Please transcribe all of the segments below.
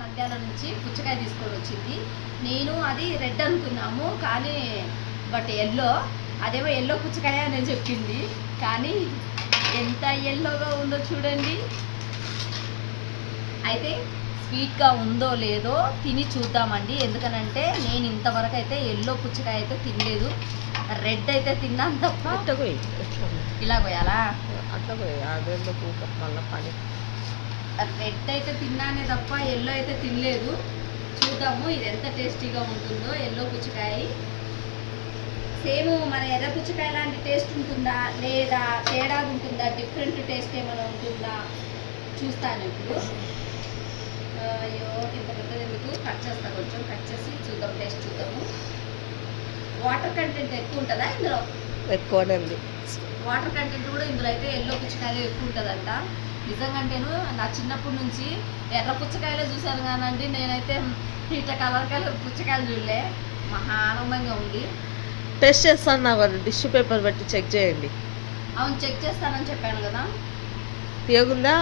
నంద్యాల నుంచి పుచ్చకాయ తీసుకొని వచ్చింది. నేను అది రెడ్ అనుకున్నాము, కానీ బట్ ఎల్లో, అదేమో ఎల్లో పుచ్చకాయ అని చెప్పింది. కానీ ఎంత ఎల్లోగా ఉందో చూడండి. అయితే స్వీట్గా ఉందో లేదో తిని చూద్దామండి. ఎందుకనంటే నేను ఇంతవరకు అయితే ఎల్లో పుచ్చకాయ అయితే తినలేదు. రెడ్ అయితే తిన్నాను తప్ప. ఇలా పోయాలా? అట్లా పోయి అదేందుకు మళ్ళీ పని. రెడ్ అయితే తిన్నానే తప్ప ఎల్లో అయితే తినలేదు. చూద్దాము ఇది ఎంత టేస్టీగా ఉంటుందో. ఎల్లో పుచ్చకాయ సేమ్ మన ఎర్ర పుచ్చకాయ లాంటి టేస్ట్ ఉంటుందా లేదా తేడా ఉంటుందా, డిఫరెంట్ టేస్ట్ ఏమైనా ఉంటుందా చూస్తాను ఇప్పుడు. అయ్యో ఇంత పెద్దది ఎందుకు, కట్ చేస్తా, కొంచెం కట్ చేసి చూద్దాం, టేస్ట్ చూద్దాము. వాటర్ కంటెంట్ ఎక్కువ ఉంటుందా ఇందులో? ఎక్కువనే ఉంది. వాటర్ కంటెంట్ కూడా ఇందులో అయితే ఎల్లో పుచ్చకాయలు ఎక్కువ ఉంటుందంట. నిజంగానేను నా చిన్నప్పటి నుంచి ఎర్ర పుచ్చకాయలే చూశాను కానండి, నేనైతే ఇట్లా కలర్ పుచ్చకాయలు చూడలే. మహా ఆనందంగా ఉంది. టెస్ట్ చేస్తాను నా టిష్యూ పేపర్ పెట్టి చెక్ చేయండి. అవును, చెక్ చేస్తానని చెప్పాను కదా. తీయగుందా?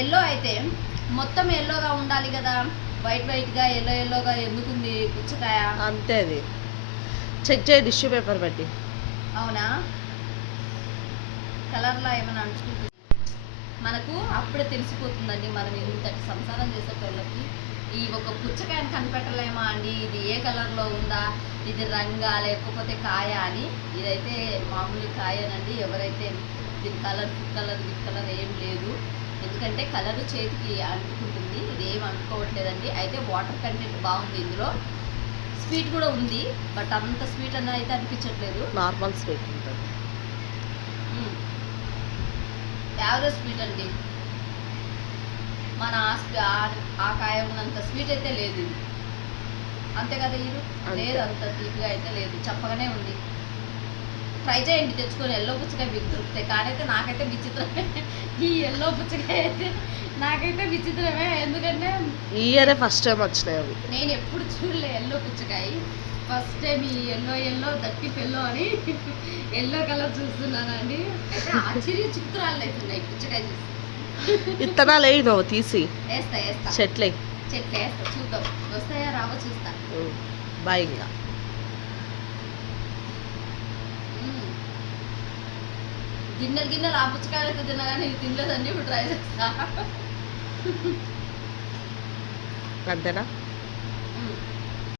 ఎల్లో అయితే మొత్తం ఎల్లోగా ఉండాలి కదా, వైట్గా ఎల్లోగా ఎందుకుంది పుచ్చకాయ? అంతే, అది చెక్ చేయి టిష్యూ పేపర్ పెట్టి. అవునా, కలర్లో ఏమైనా అంటుకుంటుంది మనకు అప్పుడే తెలిసిపోతుందండి. మనం ఇంతటి సంసారం చేసేటోళ్ళకి ఈ ఒక పుచ్చకాయని కనిపెట్టలేమా అండి, ఇది ఏ కలర్లో ఉందా, ఇది రంగా లేకపోతే కాయ అని. ఇదైతే మామూలు కాయనండి. ఎవరైతే దీని కలర్ ఫుడ్ కలర్ ఏం లేదు, ఎందుకంటే కలర్ చేతికి అంటుకుంటుంది. ఇది ఏం అంటుకోవట్లేదండి. అయితే వాటర్ కంటెంట్ బాగుంది ఇందులో. స్వీట్ కూడా ఉంది, బట్ అంత స్వీట్ అన్న అయితే అనిపించట్లేదు. నార్మల్ స్వీట్ ఉంటుంది. యావరేజ్ స్వీట్ అండి. మన ఆ కాయ ఉన్నంత స్వీట్ అయితే లేదు ఇది. అంతే కదా ఇరు? లేదు, అంత తీపిగా అయితే లేదు, చప్పగానే ఉంది. ట్రై చేయండి తెచ్చుకొని. ఎల్లో పుచ్చకాయ మీకు దొరుకుతాయి. కానీ అయితే నాకైతే విచిత్రమే ఈ ఎల్లో పుచ్చకాయ అయితే నాకైతే విచిత్రమే. ఎందుకంటే ఈ ఇయరే ఫస్ట్ టైం వచ్చినాయి అవి. నేను ఎప్పుడు చూడలే ఎల్లో పుచ్చకాయ, ఫస్ట్ టైం ఈ ఎల్లో దట్టి పెల్లో అని ఎల్లో కలర్ చూస్తున్నానండి. అయితే ఆశ్చర్య చిత్రాలు అవుతున్నాయి పుచ్చకాయ చూసి. ఇత్తనాలు వేయి నువ్వు తీసి. వేస్తా చెట్లే వేస్తా, చూద్దాం వస్తాయా రావో చూస్తా. బాయ్. ఇంకా గిన్నెలు ఆ పుచ్చకాయలు అయితే తిన్నా కానీ ఇది తినలేదండి. ఇప్పుడు ట్రై చేస్తా. అంతేనా?